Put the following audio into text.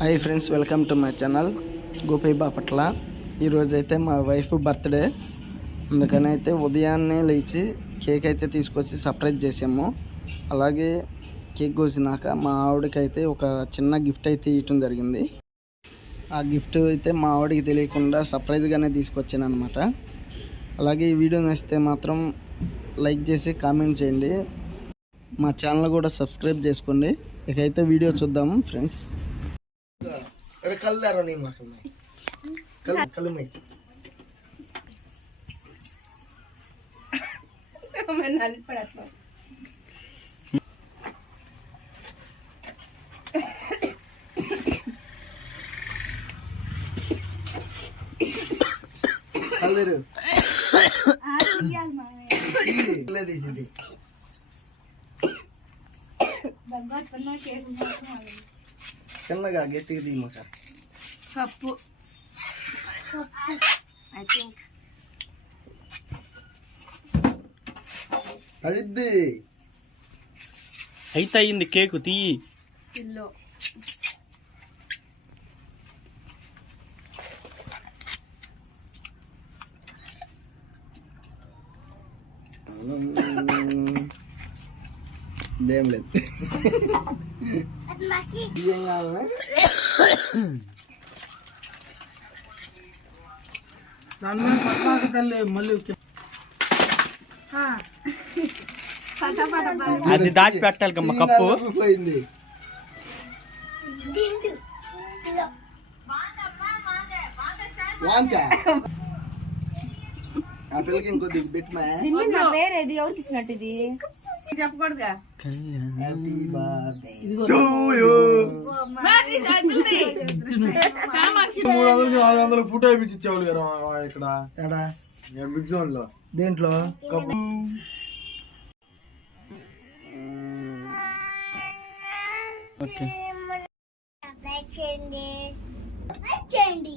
Hi friends, welcome to my channel Gopi Bapatla. ఈరోజు అయితే మా వైఫ్ బర్త్డే, అందుకని అయితే ఉదయాన్నే లేచి కేక్ అయితే తీసుకొచ్చి సర్ప్రైజ్ చేసాము. అలాగే కేక్ కోసినాక మా ఆవిడకైతే ఒక చిన్న గిఫ్ట్ అయితే ఇవ్వటం జరిగింది. ఆ గిఫ్ట్ అయితే మా ఆవిడకి తెలియకుండా సర్ప్రైజ్గానే తీసుకొచ్చాను అనమాట. అలాగే ఈ వీడియో నచ్చితే మాత్రం లైక్ చేసి కామెంట్ చేయండి. మా ఛానల్ కూడా సబ్స్క్రైబ్ చేసుకోండి. ఇకైతే వీడియో చూద్దాము ఫ్రెండ్స్. కళ్ళు నీ కళ్ళు కళ్ళు కళ్ళు తీసింది చిన్నగా గట్టిగా తీయమాక. కప్పు పడిద్ది అయితే అయింది కేకు తీయి. కిలో దేం లేదు. ఏం కావాలా? అది దాచి పెట్టాలి కమ్మ కప్పు. పోయింది. ఆ పిల్లకి ఇంకొద్ది పెట్టమా. పేరేది ఎవరికి ఇచ్చినట్టు ఇది చెప్పకూడదుగా. హ్యాపీ బర్త్డే 300-400 ఫోటో వేయించావు కదా ఇక్కడ బిగ్ జోన్ లో. దేంట్లో చేయండి